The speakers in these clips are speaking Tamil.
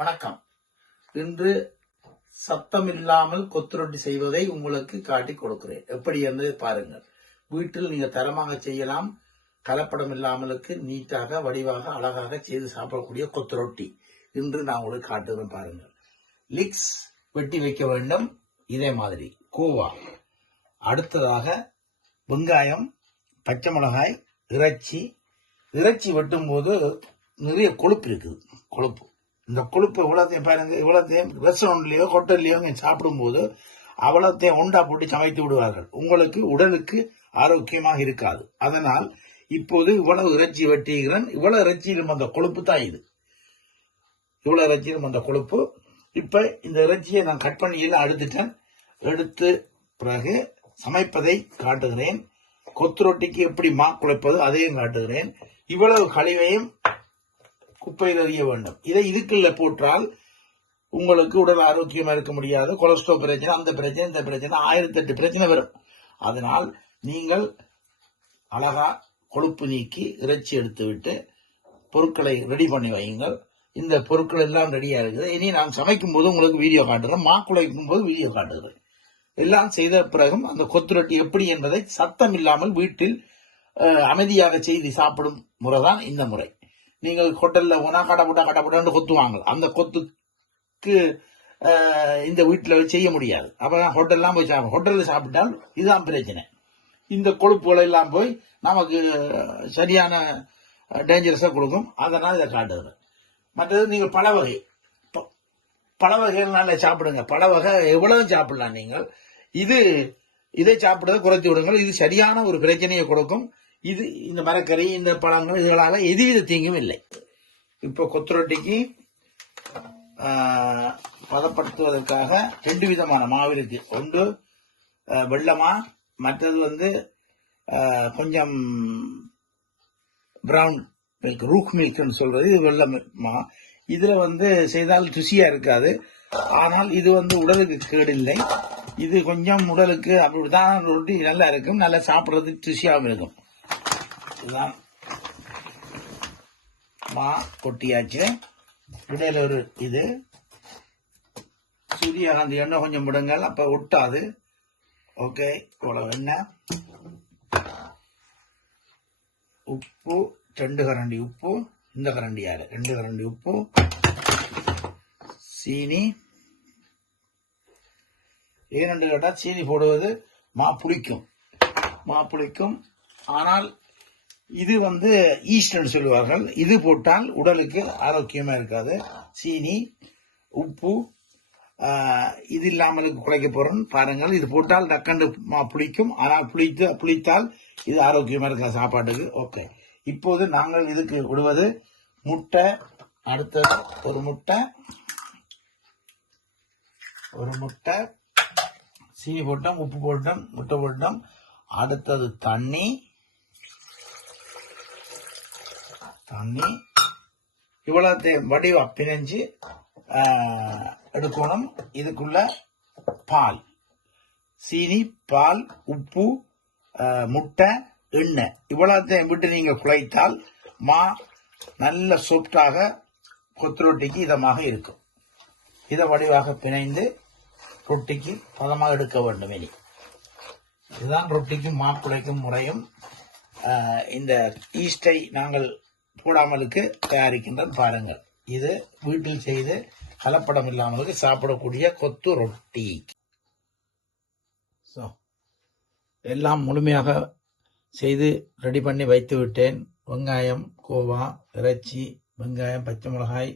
வணக்கம். இன்று சத்தம் இல்லாமல் கொத்து ரொட்டி செய்வதை உங்களுக்கு காட்டி கொடுக்கிறேன். எப்படி என்பதை பாருங்கள். வீட்டில் நீங்க தரமாக செய்யலாம். கலப்படம் இல்லாமலுக்கு நீட்டாக வடிவாக அழகாக செய்து சாப்பிடக்கூடிய கொத்து ரொட்டி இன்று நான் உங்களுக்கு காட்டுகிறேன் பாருங்கள். லிக்ஸ் வெட்டி வைக்க வேண்டும். இதே மாதிரி கோவா. அடுத்ததாக வெங்காயம் பச்சை மிளகாய் இறைச்சி. இறைச்சி வெட்டும் போது நிறைய கொழுப்பு இருக்குது. கொழுப்பு. இந்த கொழுப்பு இவ்வளோத்தையும் பாருங்க இவ்வளோத்தையும் ரெஸ்டாரண்ட்லேயோ ஹோட்டல்லையோ நீங்க சாப்பிடும்போது அவ்வளோத்தையும் உண்டா போட்டு சமைத்து விடுவார்கள். உங்களுக்கு உடலுக்கு ஆரோக்கியமாக இருக்காது. அதனால் இப்போது இவ்வளவு இறைச்சி வெட்டுகிறேன். இவ்வளவு இறைச்சியிலும் அந்த கொழுப்பு தான் இது. இவ்வளவு இறைச்சியிலும் அந்த கொழுப்பு. இப்ப இந்த இறைச்சியை நான் கட் பண்ணியில் எல்லாம் எடுத்துட்டேன் எடுத்து பிறகு சமைப்பதை காட்டுகிறேன். கொத்து ரொட்டிக்கு எப்படி மா குழைப்பது அதையும் காட்டுகிறேன். இவ்வளவு கழிவையும் குப்பையில் எறிய வேண்டும். இதை இதுக்குள்ள போட்டால் உங்களுக்கு உடல் ஆரோக்கியமாக இருக்க முடியாது. கொலஸ்ட்ரால் பிரச்சனை அந்த பிரச்சனை இந்த பிரச்சனை ஆயிரத்தெட்டு பிரச்சனை வரும். அதனால் நீங்கள் அழகா கொழுப்பு நீக்கி இறைச்சி எடுத்துவிட்டு பொருட்களை ரெடி பண்ணி வையுங்கள். இந்த பொருட்கள் எல்லாம் ரெடியாக இருக்குது. இனி நான் சமைக்கும் போது உங்களுக்கு வீடியோ காட்டுறேன். மாக்குழைக்கும் போது வீடியோ காட்டுகிறேன். எல்லாம் செய்த பிறகும் அந்த கொத்துரொட்டி எப்படி என்பதை சத்தம் இல்லாமல் வீட்டில் அமைதியாக செய்து சாப்பிடும் முறைதான் இந்த முறை. நீங்கள் ஹோட்டல்ல போனா கடப்புடா கடப்புடான்னு கொத்துவாங்க அந்த கொத்துக்கு இந்த வீட்டில் செய்ய முடியாது. அப்ப ஹோட்டல்லாம் போய் சாப்பிடும் ஹோட்டலில் சாப்பிட்டால் இதுதான் பிரச்சனை. இந்த கொழுப்புகள் எல்லாம் போய் நமக்கு சரியான டேஞ்சரஸாக கொடுக்கும். அதனால் இதை காட்டுறது மற்றது நீங்கள் பல வகை ப- பல வகைகள் நல்லா சாப்பிடுங்க. பல வகை எவ்வளவு சாப்பிடலாம் நீங்கள்? இது இதை சாப்பிடுறதை குறைத்து விடுங்கள். இது சரியான ஒரு பிரச்சனையை கொடுக்கும். இது இந்த மரக்கறி இந்த பழங்கள் இதுகளால எதுவித தீங்கும் இல்லை. இப்போ கொத்துரொட்டிக்கு பதப்படுத்துவதற்காக ரெண்டு விதமான மாவு இருக்கு. ஒன்று வெள்ளமா மற்றது வந்து கொஞ்சம் பிரவுன் மில்க் ரூக் மில்க்னு சொல்றது. இது வெள்ளை மா இதுல வந்து செய்தால் ருசியா இருக்காது. ஆனால் இது வந்து உடலுக்கு கேடு இல்லை இது கொஞ்சம் உடலுக்கு அப்படிதான் ரொட்டி நல்லா இருக்கும். நல்லா சாப்பிட்றதுக்கு ருசியாகவும் இருக்கும். இதுதான் மா கொட்டியாச்சு. இடையில ஒரு இது. சூரியகாந்தி எண்ணெய் கொஞ்சம் விடுங்கள் அப்ப ஒட்டாது. ஓகே இவ்வளவு எண்ணெய் உப்பு ரெண்டு கரண்டி உப்பு இந்த கரண்டியால ரெண்டு கரண்டி உப்பு. சீனி. ஏனென்று கேட்டால் சீனி போடுவது மா புளிக்கும். மா புளிக்கும். ஆனால் இது வந்து ஈஸ்ட்னு சொல்லுவார்கள். இது போட்டால் உடலுக்கு ஆரோக்கியமா இருக்காது. சீனி உப்பு இது இல்லாமல் குறைக்க போறோம். பாருங்கள் இது போட்டால் டக்கண்டு மா புளிக்கும். ஆனால் புளித்து புளித்தால் இது ஆரோக்கியமா இருக்கலாம் சாப்பாட்டுக்கு. ஓகே. இப்போது நாங்கள் இதுக்கு விடுவது முட்டை. அடுத்தது ஒரு முட்டை. ஒரு முட்டை. சீனி போட்டோம் உப்பு போட்டோம் முட்டை போட்டோம். அடுத்தது தண்ணி. தண்ணி. இவ்வளோத்தையும் வடிவாக பிணைஞ்சு எடுக்கணும். இதுக்குள்ள பால். சீனி பால் உப்பு முட்டை எண்ணெய். இவ்வளோத்தையும் விட்டு நீங்கள் குழைத்தால் மா நல்ல சாஃப்டாக கொத்து ரொட்டிக்கு இதமாக இருக்கும். இதை வடிவாக பிணைந்து ரொட்டிக்கு பதமாக எடுக்க வேண்டும் இனி. இதுதான் ரொட்டிக்கும் மா குழைக்கும் முறையும். இந்த ஈஸ்டை நாங்கள் போடாமலுக்கு தயாரிக்கின்றோம் பாருங்கள். இது வீட்டில் செய்து கலப்படம் இல்லாமலுக்கு சாப்பிடக்கூடிய கொத்து ரொட்டி. ஸோ எல்லாம் முழுமையாக செய்து ரெடி பண்ணி வைத்து விட்டேன். வெங்காயம் கோவா இறைச்சி வெங்காயம் பச்சை மிளகாய்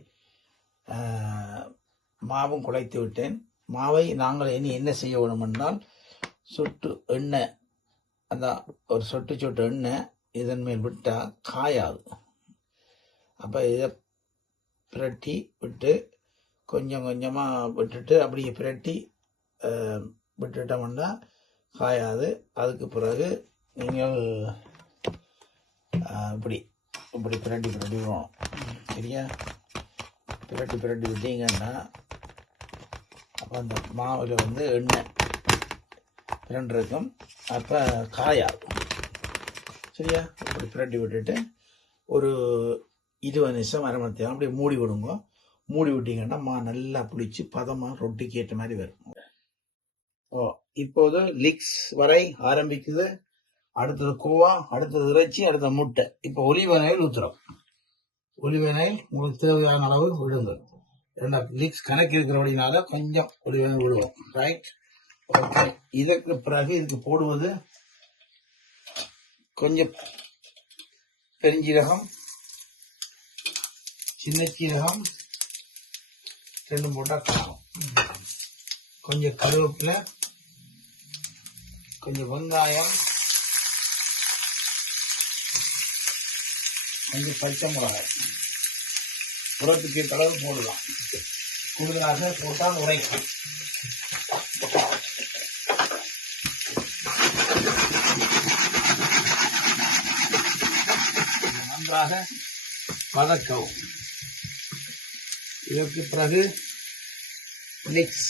மாவும் குழைத்து விட்டேன். மாவை நாங்கள் இனி என்ன செய்ய வேணும் என்றால் சொட்டு எண்ணெய் அந்த ஒரு சொட்டு சொட்டு எண்ணெய் இதன் மேல் விட்டால் காயாது. அப்போ இதை பிரட்டி விட்டு கொஞ்சம் கொஞ்சமாக விட்டுட்டு அப்படியே பிரட்டி விட்டுட்டோம்னா காயாது. அதுக்கு பிறகு நீங்கள் இப்படி இப்படி பிரட்டி பிரட்டி விடணும். சரியா? பிரட்டி பிரட்டி விட்டீங்கன்னா அப்போ அந்த மாவில் வந்து எண்ணெய் ரெண்டு இருக்கும் அப்போ காயாது சரியா? இப்படி பிரட்டி விட்டுட்டு ஒரு இருபது நிமிஷம் அரை மணி தேவை அப்படியே மூடி விடுங்க. மூடி விட்டீங்கன்னா மா நல்லா புளிச்சு பதமா ரொட்டிக்கு ஏற்ற மாதிரி வரும். ஓ இப்போது லிக்ஸ் வரை ஆரம்பிக்குது. அடுத்தது கோவா அடுத்தது இறைச்சி அடுத்தது முட்டை. இப்போ ஒலிவ நெயில் ஊத்துறோம். ஒலிவ நெயில் உங்களுக்கு தேவையான அளவு விடுங்க ரெண்டா லிக்ஸ் கணக்கு இருக்கிறபடினால கொஞ்சம் ஒலிவ விழுவோம். விடுவோம் ரைட் ஓகே இதற்கு பிறகு இதுக்கு போடுவது கொஞ்சம் பெருஞ்சீரகம் சின்ன சீரகம் ரெண்டு போட்டா காணும் கொஞ்சம் கருவேப்பிலை கொஞ்சம் வெங்காயம் கொஞ்சம் பச்சை மிளகாய். உரத்துக்கு ஏற்ற அளவு போடலாம். கூடுதலாக போட்டால் உரைக்கும். நன்றாக வதக்கவும். இதற்கு பிறகு மிக்ஸ்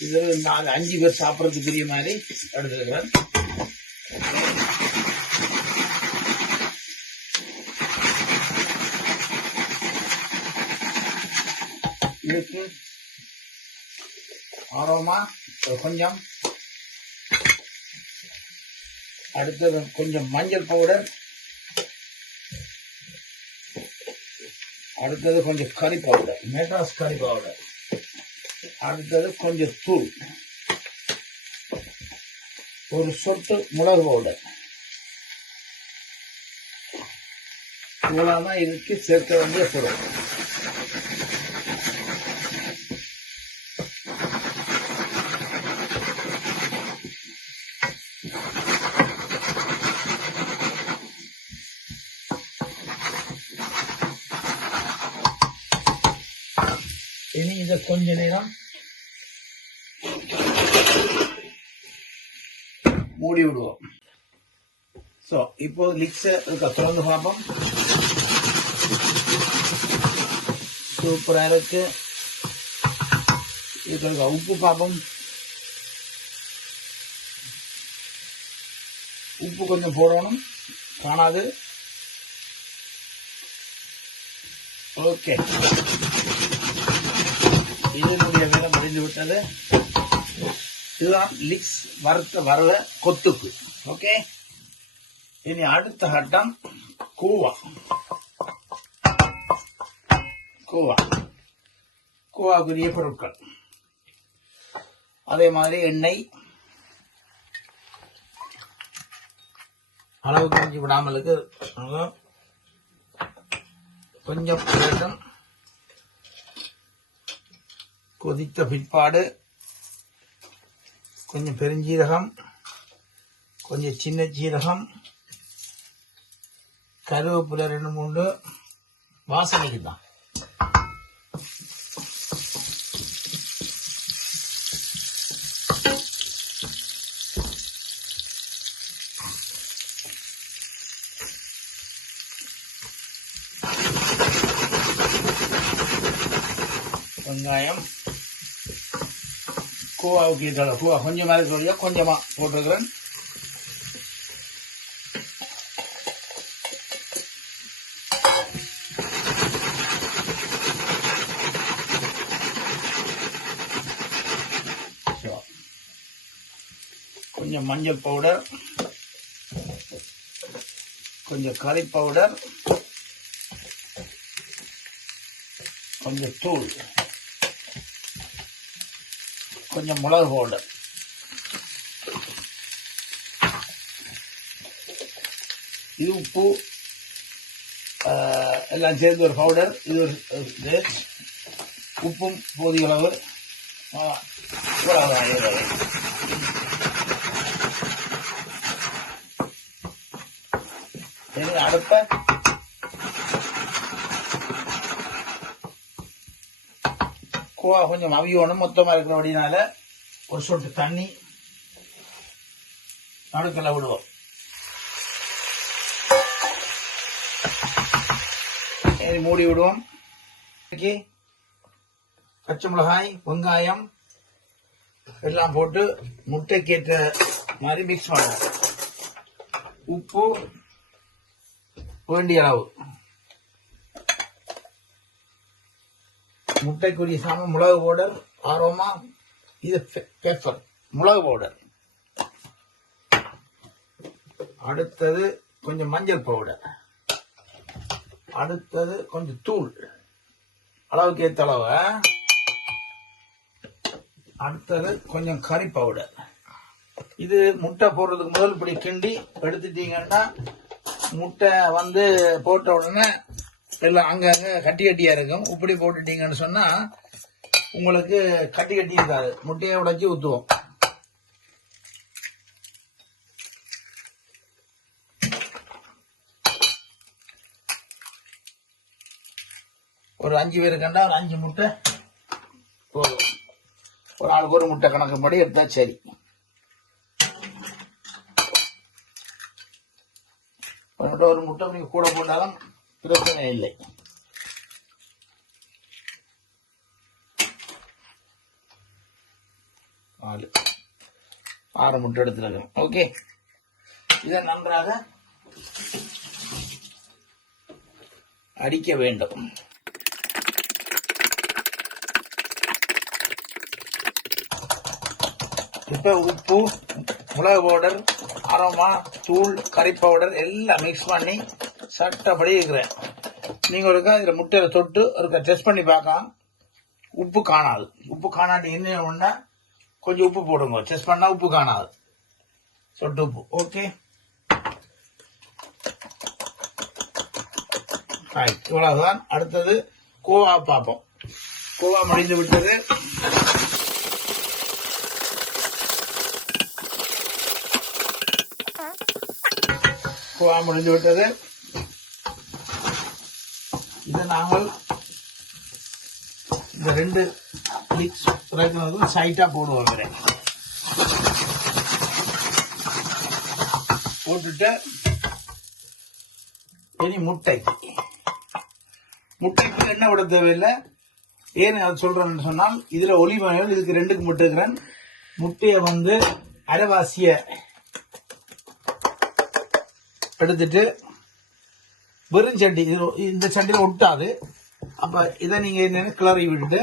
இது நாலு அஞ்சு பேர் சாப்பிட்றதுக்குரிய மாதிரி எடுத்துக்கிறேன் இதுக்கு ஆரோமா கொஞ்சம். அடுத்தது கொஞ்சம் மஞ்சள் பவுடர் அடுத்தது கொஞ்சம் கறி பவுடர் மெட்ராஸ் கறி பவுடர் அடுத்தது கொஞ்சம் தூள். ஒரு சொட்டு மிளகு பவுடர் இவ்வளவுதான் இதுக்கு சேர்க்க வேண்டிய பொருள் இந்த கொஞ்ச நேரம் மூடி விடுவோம். ஸோ இப்போ லிக்ஸை திறந்து பார்ப்போம். சூப்பராக இருக்கு. இதுக்கு உப்பு பார்ப்போம். உப்பு கொஞ்சம் போடணும். காணாது. ஓகே இதனுடைய வேலை முடிந்து விட்டது. இதுதான் லிக்ஸ் வறுத்த வரல கொத்துக்கு. ஓகே இனி அடுத்த கட்டம் கூவா. கூவா. கூவாக்குரிய பொருட்கள். அதே மாதிரி எண்ணெய். அளவு கொஞ்சம் விடாமல் இருக்கு கொஞ்சம் கொதித்த பிற்பாடு கொஞ்சம் பெருஞ்சீரகம் கொஞ்சம் சின்ன சீரகம் கருவேப்பிலை ரெண்டு மூணு வாசனைக்கு தான். வெங்காயம் கூவாவுக்கு ஏற்ற கூவா கொஞ்சமாக இருக்கிற கொஞ்சமாக போட்டிருக்கிறேன் So, கொஞ்சம் மஞ்சள் பவுடர் கொஞ்சம் கறி பவுடர் கொஞ்சம் தூள் கொஞ்சம் மிளகு பவுடர் இது உப்பு எல்லாம் சேர்ந்து ஒரு பவுடர் இது ஒரு இது உப்பும் போதிய அளவு அடுத்த இவ்வளவுதான், இவ்வளவு. இனி அடுத்த கோவா கொஞ்சம் அவியோனும் மொத்தமா இருக்கிற அப்படினால ஒரு சொட்டு தண்ணி நடுக்கல விடுவோம். மூடி விடுவோம். பச்சை மிளகாய் வெங்காயம் எல்லாம் போட்டு முட்டைக்கேற்ற மாதிரி மிக்ஸ் பண்ணுவோம் உப்பு வேண்டிய அளவு. முட்டைக்குரிய சாமம் மிளகு பவுடர் ஆரோமா இது பெப்பர் மிளகு பவுடர் அடுத்தது கொஞ்சம் மஞ்சள் பவுடர் அடுத்தது கொஞ்சம் தூள். அளவுக்கு ஏற்ற அளவு. அடுத்தது கொஞ்சம் கறி பவுடர் இது முட்டை போடுறதுக்கு முதல் இப்படி கிண்டி எடுத்துட்டீங்கன்னா முட்டை வந்து போட்ட உடனே எல்லாம் அங்கங்கே கட்டி கட்டியாக இருக்கும். இப்படி போட்டுட்டீங்கன்னு சொன்னால் உங்களுக்கு கட்டி கட்டி இருக்காது. முட்டையை உடைச்சி ஊற்றுவோம் ஒரு அஞ்சு பேர் கண்டா ஒரு அஞ்சு முட்டை போதும். ஒரு ஆளுக்கு ஒரு முட்டை கணக்கு படி எடுத்தா சரி. ஒரு முட்டை ஒரு முட்டை கூட போட்டாலும் பிரச்சனை இல்லை. நாலு. ஆறு முட்டை எடுத்துருக்கேன் ஓகே இதை நன்றாக அடிக்க வேண்டும். இப்போ உப்பு மிளகு பவுடர் அரோமா தூள் கறி பவுடர் எல்லாம் மிக்ஸ் பண்ணி சட்டப்படி இருக்கிறேன். நீங்கள் ஒருக்கா இதில் முட்டையில் தொட்டு ஒருக்கா டெஸ்ட் பண்ணி பார்க்கலாம். உப்பு காணாது. உப்பு காணாட்டி என்ன ஒன்றா கொஞ்சம் உப்பு போடுங்க. டெஸ்ட் பண்ணால் உப்பு காணாது. சொட்டு உப்பு. ஓகே இவ்வளவுதான். அடுத்தது கோவா பார்ப்போம். கோவா முடிந்து விட்டது. கோவா முடிந்து விட்டது. இது நாங்கள் இந்த ரெண்டு மிக்ஸ் பிறகுனதும் சைட்டாக போடுவோம் போட்டுட்டு இனி முட்டைக்கு முட்டைக்கு என்ன விட தேவையில்லை? ஏன் அதை சொல்கிறேன்னு சொன்னால் இதில் ஒலிமயம் இதுக்கு ரெண்டுக்கு முட்டுக்கிறேன். முட்டையை வந்து அரைவாசிய எடுத்துட்டு வெறும் சட்டி. இது இந்த சட்டியில் ஒட்டாது. அப்ப இதை நீங்க என்னன்னு கிளறி விட்டு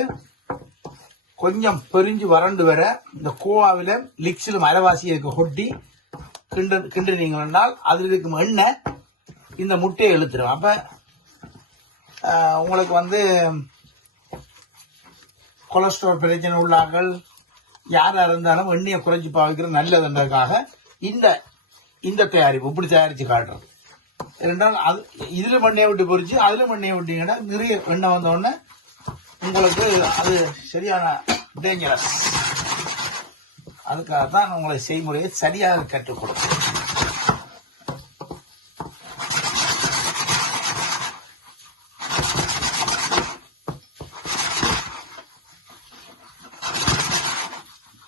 கொஞ்சம் பெரிஞ்சு வறண்டு வர இந்த கோவாவில லிக்ஸிலும் அரைவாசி இருக்க. கொட்டி கிண்டு கிண்டுனீங்கன்னால் அதில் இருக்கும் எண்ணெய் இந்த முட்டையை இழுத்துரும். அப்ப உங்களுக்கு வந்து கொலஸ்ட்ரால் பிரச்சனை உள்ளார்கள் யாரா இருந்தாலும் எண்ணெயை குறைஞ்சி பாவிக்கிற நல்லதுன்றதுக்காக இந்த இந்த தயாரிப்பு இப்படி தயாரிச்சு காட்டுறது இரண்டால் அது இதுல மண்ணையை விட்டு பொறிச்சு அதுல மண்ணையை விட்டீங்கன்னா நிறைய எண்ணெய் வந்த உடனே உங்களுக்கு அது சரியான டேஞ்சரஸ் அதுக்காக தான் உங்களை செய்முறையை சரியாக கற்றுக் கொடுக்கும்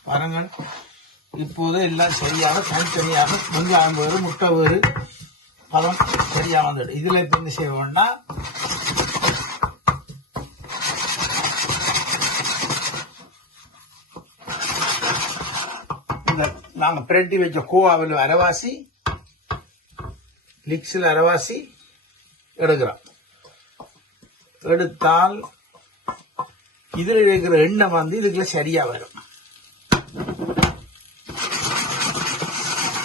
பாருங்கள் இப்போது எல்லாம் சரியாக தனித்தனியாக மஞ்சள் வேறு முட்டை வேறு பழம் சரியாக வந்துடும் இதுல இப்ப என்ன செய்வோம்னா இந்த நாங்க பிரட்டி வச்ச கோவாவில் அரைவாசி லிக்ஸில் அரைவாசி எடுக்கிறோம். எடுத்தால் இதில் இருக்கிற எண்ணெய் வந்து இதுக்குள்ள சரியா வரும்.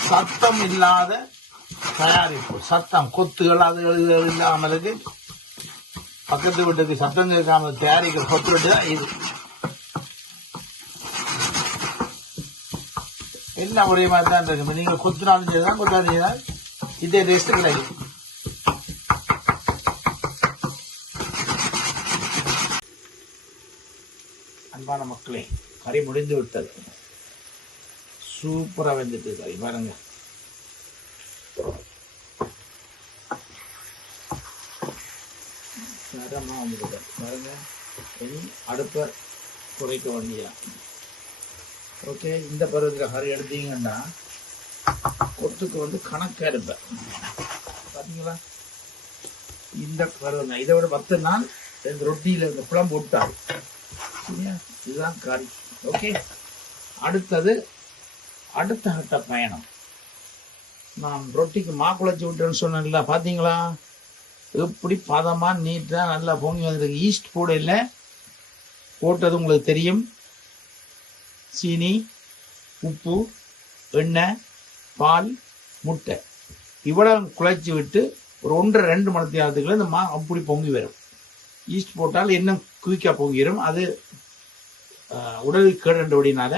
சத்தம் இல்லாத தயாரிப்பு சத்தம் கொத்துகள் அது இல்லாமலுக்கு பக்கத்து வீட்டுக்கு சத்தம் கேட்காமல் தயாரிக்கிற கொத்து தான் இது. எல்லாம் ஒரே மாதிரி தான் இருக்கு நீங்க கொத்துனாலும் சரிதான் கொத்தாலும் சரிதான் இதே டேஸ்ட் கிடைக்கும் அன்பான மக்களே கறி முடிந்து விட்டது. சூப்பராக வெந்துட்டு கறி. பாருங்க. தரமா வந்துட்டு பாருங்க. இனி அடுப்பை குறைக்க வேண்டியதான் ஓகே. இந்த பருவத்தில் கறி எடுத்தீங்கன்னா கொத்துக்கு வந்து கணக்காக இருப்பேன் பார்த்தீங்களா இந்த பருவம் தான். இதை விட பத்து நாள் இந்த ரொட்டியில இந்த குழம்பு விட்டாரு சரியா? இதுதான் கறி ஓகே. அடுத்தது அடுத்த கட்ட பயணம். நான் ரொட்டிக்கு மா குழச்சி விட்டேன்னு சொன்னேன்ல பார்த்தீங்களா எப்படி பதமா நீட்டா நல்லா பொங்கி வந்துருக்கு. ஈஸ்ட் போட இல்லை. போட்டது உங்களுக்கு தெரியும். சீனி உப்பு எண்ணெய் பால் முட்டை. இவ்வளவு குழைச்சி விட்டு ஒரு ஒன்றரை ரெண்டு மணி நேரத்துக்குள்ள இந்த மா அப்படி பொங்கி வரும். ஈஸ்ட் போட்டால் இன்னும் குயிக்கா பொங்கிடும் அது உடலுக்கு கேடுன்றபடினால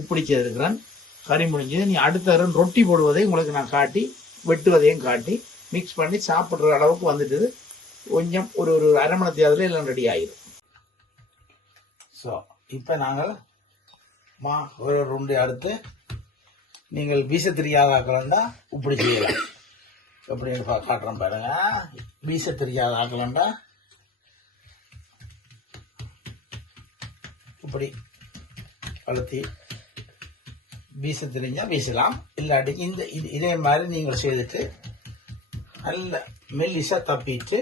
உப்படி செய்திருக்கிறேன். கறி முடிஞ்சது. நீ அடுத்த ரொட்டி போடுவதை உங்களுக்கு நான் காட்டி வெட்டுவதையும் காட்டி மிக்ஸ் பண்ணி சாப்பிட்ற அளவுக்கு வந்துட்டு கொஞ்சம் ஒரு ஒரு அரை மணி தேதியில் எல்லாம் ரெடி ஆயிடும் ஸோ இப்போ நாங்கள் மா ஒரு ரெண்டு அடுத்து நீங்கள் வீச தெரியாதாக்கலண்டா இப்படி செய்யலாம். எப்படின்னு பா காட்டுறேன் பாருங்க. வீச தெரியாதாக்கலண்டா இப்படி அழுத்தி வீச தெரிஞ்சால் வீசலாம் இல்லாட்டி இந்த இது- இதே மாதிரி நீங்கள் செய்துட்டு நல்ல மெல்லிசா தப்பிட்டு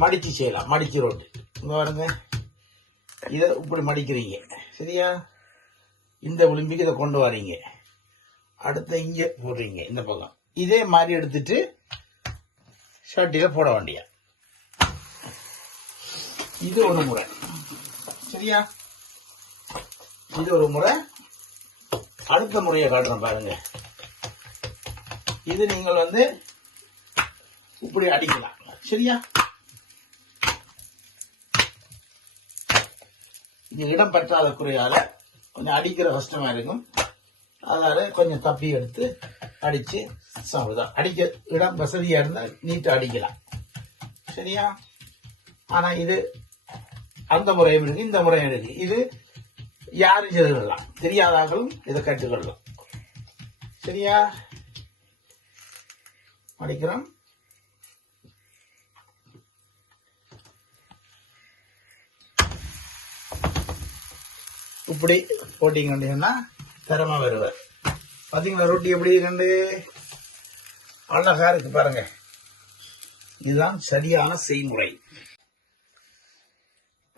மடிச்சு செய்யலாம். மடிச்சு ரோட்டு. இங்க பாருங்க. இதை இப்படி மடிக்கிறீங்க. சரியா? இந்த விளிம்பிக்கு இதை கொண்டு வரீங்க. அடுத்த இங்க போடுறீங்க இந்த பக்கம். இதே மாதிரி எடுத்துட்டு ஷர்ட்டில போட வேண்டிய? இது ஒரு முறை. சரியா? இது ஒரு முறை. அடுத்த முறையை காட்டுறேன் பாருங்க. இது நீங்கள் வந்து இப்படி அடிக்கலாம். சரியா? இது இடம் பற்றாத குறையால கொஞ்சம் அடிக்கிற கஷ்டமா இருக்கும். அதனால கொஞ்சம் தப்பி எடுத்து அடிச்சு சாப்பிடுதான் அடிக்க இடம் வசதியா இருந்தா நீட்டா அடிக்கலாம். சரியா? ஆனா இது அந்த முறையும் இருக்கு இந்த முறையும் இருக்கு. இது யாரும் செய்துவிடலாம். தெரியாதார்களும் இதை கற்றுக்கொள்ளலாம். சரியா? படிக்கிறோம். இப்படி போட்டீங்கன்னா தரமா வருவார் பார்த்தீங்களா ரொட்டி எப்படி இருக்கு? அழகா இருக்கு பாருங்க. இதுதான் சரியான செய்முறை.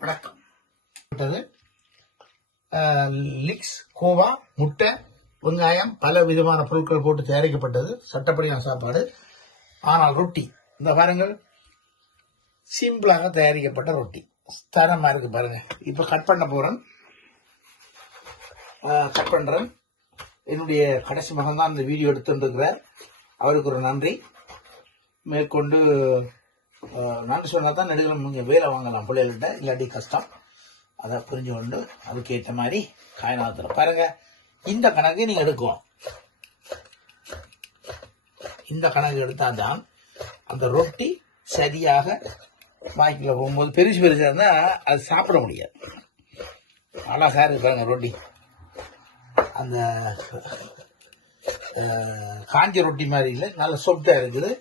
வணக்கம். லிக்ஸ் கோவா முட்டை வெங்காயம் பல விதமான பொருட்கள் போட்டு தயாரிக்கப்பட்டது. சட்டப்படியான சாப்பாடு. ஆனால் ரொட்டி. இந்த பாருங்கள் சிம்பிளாக தயாரிக்கப்பட்ட ரொட்டி. தரமா இருக்கு பாருங்க. இப்ப கட் பண்ண போறேன். கட் பண்றேன். என்னுடைய கடைசி மகன் தான் இந்த வீடியோ எடுத்துருக்கிறார் அவருக்கு ஒரு நன்றி. மேற்கொண்டு நான் நன்றி சொன்னா தான் நெடுகளும் நீங்கள் வேலை வாங்கலாம் பிள்ளைகள்கிட்ட இல்லாட்டி கஷ்டம். அதை புரிஞ்சு கொண்டு அதுக்கேற்ற மாதிரி காயநாதத்தில். பாருங்க இந்த கணக்கு நீங்கள் எடுக்குவோம் இந்த கணக்கு எடுத்தாதான் அந்த ரொட்டி சரியாக வாய்க்குள்ள போகும்போது பெருசு பெருசாக இருந்தால் அது சாப்பிட முடியாது. அழகாக இருக்கு ரொட்டி. அந்த காஞ்ச ரொட்டி மாதிரி இல்லை நல்ல சொப்டா இருக்குது.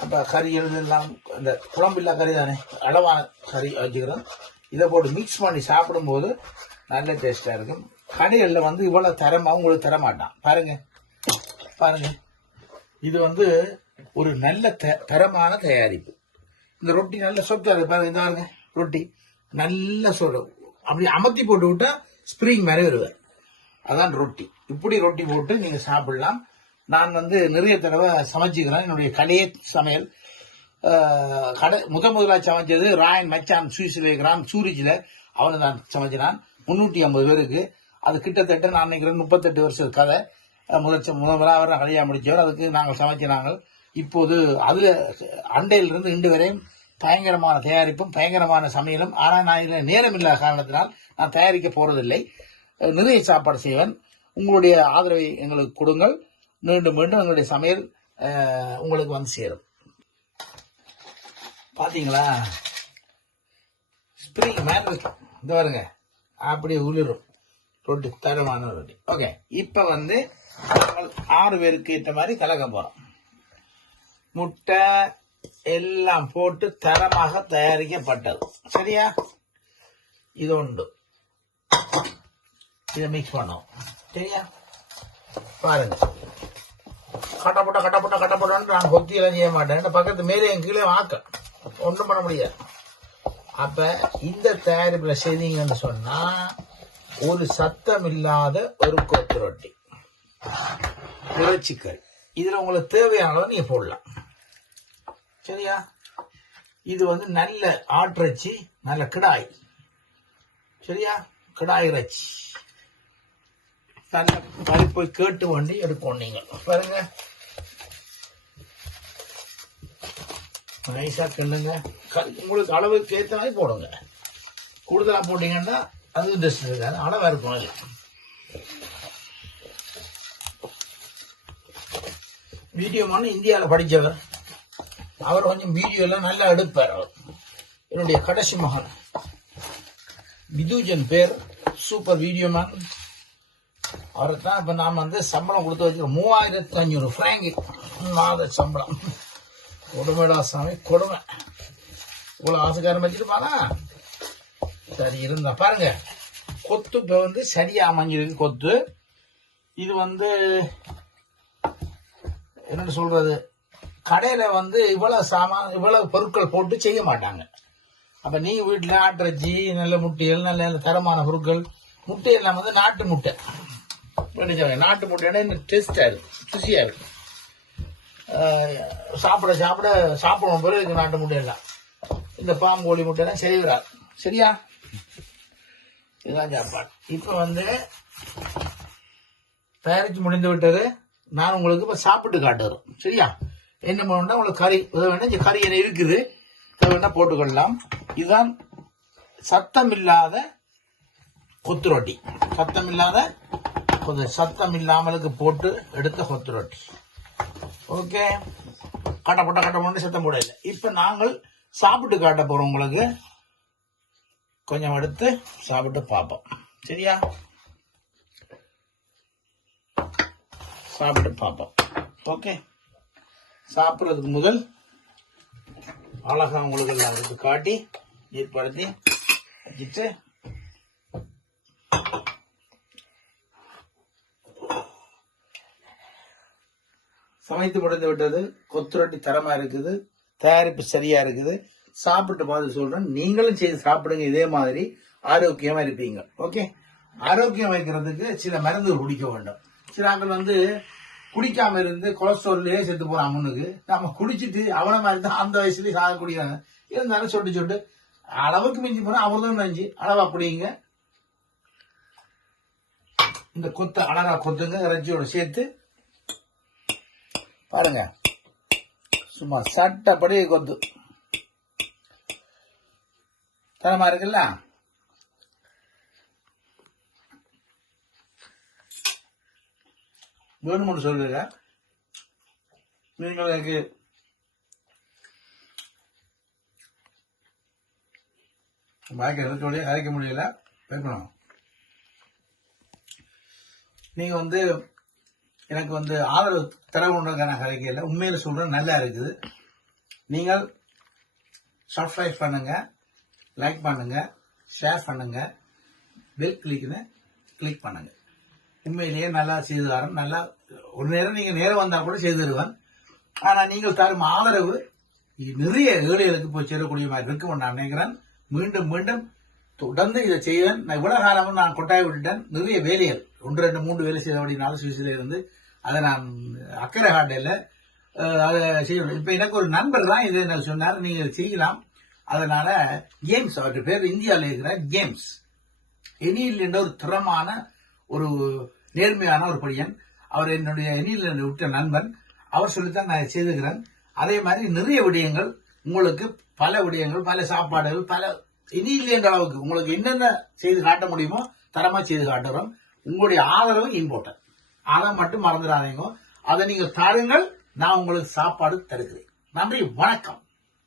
அப்போ கறி எல்லாம் அந்த குழம்பில்லா கறி தானே? அளவான கறி வச்சுக்கிறோம். இதை போட்டு மிக்ஸ் பண்ணி சாப்பிடும்போது நல்ல டேஸ்ட்டாக இருக்கும். கடைகளில் வந்து இவ்வளோ தரமாக உங்களுக்கு தரமாட்டான். பாருங்கள் பாருங்கள் இது வந்து ஒரு நல்ல த- தரமான தயாரிப்பு. இந்த ரொட்டி நல்ல சொத்தா இருக்கு பாருங்க ரொட்டி. நல்ல சொல் அப்படி அமர்த்தி போட்டு விட்டா ஸ்ப்ரிங் மாதிரி வருவார். அதான் ரொட்டி. இப்படி ரொட்டி போட்டு நீங்க சாப்பிடலாம். நான் வந்து நிறைய தடவை சமைச்சுக்கிறேன். என்னுடைய கலையே சமையல். கடை முத முதலா சமைச்சது ராயன் மச்சான் சுவிஸ்ல இருக்கிறான் சூரிச்சில் அவனை நான் சமைச்சினான். முன்னூற்றி ஐம்பது பேருக்கு. அது கிட்டத்தட்ட நான் நினைக்கிறேன் முப்பத்தெட்டு வருஷம் கதை. முதல் முதல் முத முதலாக கல்யாணம் முடித்தவர். அதுக்கு நாங்கள் சமைக்கிறாங்கள் இப்போது அதில் அண்டையிலிருந்து இன்று வரையும் பயங்கரமான தயாரிப்பும் பயங்கரமான சமையலும் ஆனால் நான் இதில் நேரம் இல்லாத காரணத்தினால் நான் தயாரிக்க போகிறதில்லை நிறைய சாப்பாடு செய்வேன். உங்களுடைய ஆதரவை எங்களுக்கு கொடுங்கள். மீண்டும் மீண்டும் எங்களுடைய சமையல் உங்களுக்கு வந்து சேரும். பார்த்தீங்களா ஸ்ப்ரிங் மேன் இந்த வருங்க அப்படி உளிரும் ரொட்டி தரமான ரொட்டி. ஓகே இப்போ வந்து ஆறு பேருக்கு ஏற்ற மாதிரி கலக்க போறோம். முட்டை எல்லாம் போட்டு தரமாக தயாரிக்கப்பட்டது. சரியா? இது உண்டு. இதை மிக்ஸ் பண்ணோம் சரியா? பாருங்க. கட்டப்பட்ட கட்டப்பட்ட கட்டப்பட்டோன்னு நான் கொத்தி எல்லாம் செய்ய மாட்டேன். பக்கத்து மேலே என் கீழே வாக்க. ஒன்றும் பண்ண முடியாது. அப்ப இந்த தயாரிப்புல செய்தீங்கன்னு சொன்னா ஒரு சத்தம் இல்லாத ஒரு கொத்து ரொட்டி. இறைச்சிக்கறி இதில் உங்களுக்கு தேவையான அளவு போடலாம். சரியா? இது வந்து நல்ல ஆட்டிறைச்சி நல்ல கிடாய். சரியா? கிடாய் இறைச்சி. நல்ல பருப்பை போய் கேட்டு வண்டி எடுக்கணும் நீங்கள் பாருங்க. நைஸா கண்ணுங்க உங்களுக்கு அளவுக்கு ஏற்ற மாதிரி போடுங்க. கூடுதலாக போட்டீங்கன்னா அது டெஸ்ட் இருக்காது அளவாக இருக்கும் அது. வீடியோமான இந்தியாவில் படித்தவர் அவர் கொஞ்சம் வீடியோலாம் நல்லா எடுப்பார் அவர். என்னுடைய கடைசி மகன். விதுஜன் பேர். சூப்பர் வீடியோ மேன் அவரை தான் இப்போ நாம் வந்து சம்பளம் கொடுத்து வச்சுருக்கோம் மூவாயிரத்தி அஞ்சூறு ஃப்ராங்கி மாத சம்பளம். கொடுமைடா சாமி கொடுமை. இவ்வளோ ஆசைக்காரன் வச்சுருப்பானா? சரி இருந்தா பாருங்க. கொத்து இப்போ வந்து சரியாக அமைஞ்சிருக்கு கொத்து. இது வந்து என்னன்னு சொல்றது? கடையில வந்து இவ்வளவு சாமான் இவ்வளவு பொருட்கள் போட்டு செய்ய மாட்டாங்க. அப்ப நீ வீட்டுல ஆட்டிறைச்சி நல்ல முட்டைகள் நல்ல நல்ல தரமான பொருட்கள். முட்டை எல்லாம் வந்து நாட்டு முட்டை. நாட்டு முட்டைன்னா இன்னும் டேஸ்டா இருக்கும் ருசியா இருக்கும். சாப்பிட சாப்பிட சாப்பிடும் பிறகு இருக்கு நாட்டு முட்டை எல்லாம். இந்த பாம்பு கோழி எல்லாம் செய்கிறார். சரியா? இதுதான் சாப்பாடு. இப்ப வந்து தயாரித்து முடிந்து விட்டது. நான் உங்களுக்கு இப்போ சாப்பிட்டு காட்டுறோம் சரியா? என்ன பண்ணா உங்களுக்கு கறி உதவ வேணா இந்த கறி என்ன இருக்குது. இதை வேணா போட்டுக்கொள்ளலாம். இதுதான் சத்தம் இல்லாத கொத்து ரொட்டி. சத்தம் இல்லாத கொஞ்சம் சத்தம் இல்லாமலுக்கு போட்டு எடுத்த கொத்து ரொட்டி. ஓகே? கட்ட போட்ட கட்ட போட்டு சத்தம் போட இல்லை. இப்போ நாங்கள் சாப்பிட்டு காட்ட போகிறோம் உங்களுக்கு. கொஞ்சம் எடுத்து சாப்பிட்டு பார்ப்போம். சரியா? சாப்பிட்டு பார்ப்போம். ஓகே சாப்பிட்றதுக்கு முதல் அழகா உங்களுக்கு நான் அதுக்கு காட்டி ஏற்படுத்தி வச்சுட்டு சமைத்து முடிந்து விட்டது. கொத்து ரொட்டி இருக்குது. தயாரிப்பு சரியாக இருக்குது. சாப்பிட்டு பார்த்து சொல்கிறேன் நீங்களும் செய்து சாப்பிடுங்க. இதே மாதிரி ஆரோக்கியமாக இருப்பீங்க. ஓகே ஆரோக்கியம் வைக்கிறதுக்கு சில மருந்துகள் குடிக்க வேண்டும். சில வந்து குடிக்காம இருந்து கொலஸ்ட்ரால்லே செத்து போறான் முன்னுக்கு. நம்ம குடிச்சிட்டு அவனை மாதிரி தான் அந்த வயசுலயே சாக குடிக்கிறாங்க இருந்தாலும் சொட்டு சொட்டு அளவுக்கு மிஞ்சி போனா அவர்தான் நஞ்சு அளவா குடிங்க. இந்த கொத்த அழகா கொத்துங்க இறைச்சியோட சேர்த்து. பாருங்க. சும்மா சட்டப்படி கொத்து. தரமா இருக்குல்ல? வேணும்னு சொல்லுங்க நீங்கள் எனக்கு பாக்கி இருக்க முடியல அரைக்க முடியல. வைக்கணும் நீங்கள் வந்து எனக்கு வந்து ஆதரவு தரவுன்றதுக்காக நான் கதைக்கல உண்மையில் சொல்றேன் நல்லா இருக்குது. நீங்கள் சப்ஸ்கிரைப் பண்ணுங்கள் லைக் பண்ணுங்கள் ஷேர் பண்ணுங்கள் பெல் கிளிக்னு கிளிக் பண்ணுங்கள் உண்மையிலேயே நல்லா செய்து தரேன் நல்லா ஒரு நேரம் நீங்கள் நேரம் வந்தால் கூட செய்து தருவேன் ஆனால் நீங்கள் தரும் ஆதரவு நிறைய ஏழைகளுக்கு போய் சேரக்கூடிய மாதிரி இருக்கும் நான் நினைக்கிறேன். மீண்டும் மீண்டும் தொடர்ந்து இதை செய்வேன். நான் இவ்வளவு காலமும் நான் கொட்டாய் விட்டுட்டேன். நிறைய வேலைகள் ஒன்று ரெண்டு மூன்று வேலை செய்த அப்படின்னாலும் சுவிசில இருந்து அதை நான் அக்கறை காட்டையில் அதை செய்யணும். இப்போ எனக்கு ஒரு நண்பர் தான் இதை நான் சொன்னார் நீங்கள் செய்யலாம். அதனால கேம்ஸ் அவருக்கு பேர் இந்தியாவில் இருக்கிற கேம்ஸ். எனியில் என்ற ஒரு திறமான ஒரு நேர்மையான ஒரு பையன் அவர் என்னுடைய எண்ணில் விட்ட நண்பன். அவர் சொல்லித்தான் நான் செய்திருக்கிறேன் அதே மாதிரி நிறைய விடயங்கள் உங்களுக்கு பல விடயங்கள் பல சாப்பாடுகள் பல இனி இல்லைன்ற அளவுக்கு உங்களுக்கு என்னென்ன செய்து காட்ட முடியுமோ தரமா செய்து காட்டுறோம். உங்களுடைய ஆதரவு இம்பார்ட்டன் அதை மட்டும் மறந்துடாதீங்க. அதை நீங்கள் தாருங்கள். நான் உங்களுக்கு சாப்பாடு தருகிறேன். நன்றி வணக்கம்.